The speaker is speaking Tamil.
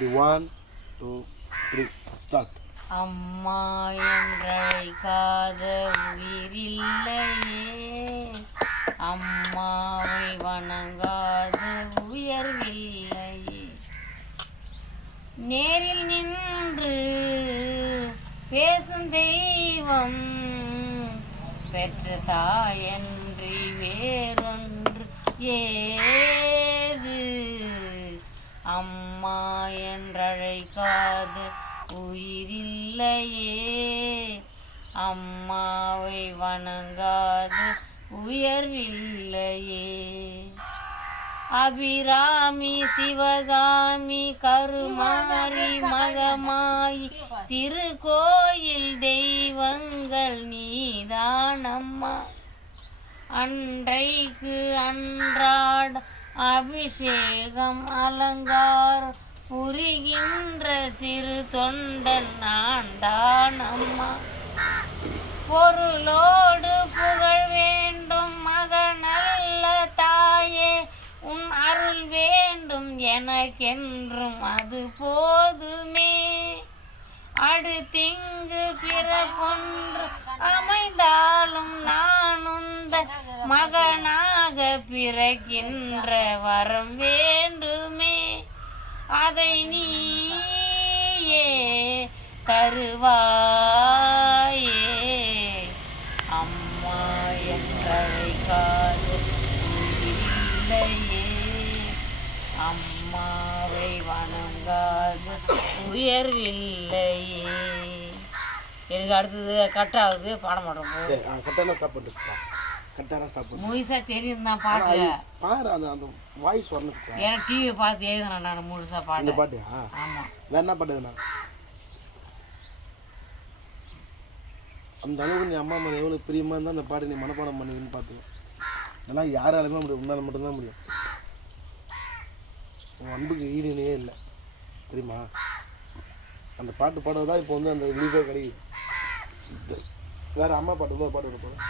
இப்படி ஒன் டூ த்ரீ ஸ்டார்ட் அம்மா என்றழைக்காத உயிரில்லையே. அம்மாவை வணங்காத உயர்வில்லையே. நேரில் நின்று பேசும் தெய்வம் பெற்ற தாயன்றி வேறொன்று ஏ என்றழைக்காது. உயிரில்லையே. அம்மாவை வணங்காது. உயர்வில்லையே. அபிராமி சிவகாமி கருமாரி மகமாயி திருக்கோயில் தெய்வங்கள் நீதானம்மா. அன்றைக்கு அன்றாட அபிஷேகம் அலங்காரம் புரிகின்ற சிறு தொண்டன் நான் அம்மா பொருளோடு புகழ் வேண்டும் மகனல்ல தாயே. உன் அருள் வேண்டும் எனக்கென்றும் அது போதுமே. அடுத்திங்கு பிறகொன்று அமைந்தாலும் நானுந்த மகனாக பிறக்கின்ற வரம் வேண்டுமே அதை நீயே தருவாயே. அம்மா என்றழைக்காது உயிரில்லையே. அம்மாவை வணங்காது உயர்வில்லையே எனக்கு அடுத்தது கட் ஆகுது பாட மாட்டோம் போ. கரெக்டாக ஸ்டாப் பண்ணிட்டு கரெக்டாக ஸ்டாப் பண்ணு. முழுசா தெரியும் தான் பாட்டு. பாரு அந்த அந்த வாய்ஸ் வரணும் ஏன்னா டிவி பார்த்து எழுதுனேன் நான் முழுசா இந்த பாட்டு? பாட்டியா ஆமா. வேற என்ன பாட்டு எதுனா அந்த அளவுக்கு நீ அம்மா மேலே எவ்வளோ பிரியமாக இருந்தால் அந்த பாட்டு நீ மனப்பாடம் பண்ணுவீன்னு பார்த்துக்கோ இதெல்லாம் யாராலுமே முடியும் உன்னால் மட்டும்தான் முடியும். உன் அன்புக்கு ஈடு இணையே இல்லை. தெரியுமா? அந்த பாட்டு பாடுறது தான் இப்போ வந்து அந்த ரிலீஃபே கிடைக்குது. வேறு அம்மா பாட்டு இன்னொரு பாட்டு போகிறேன்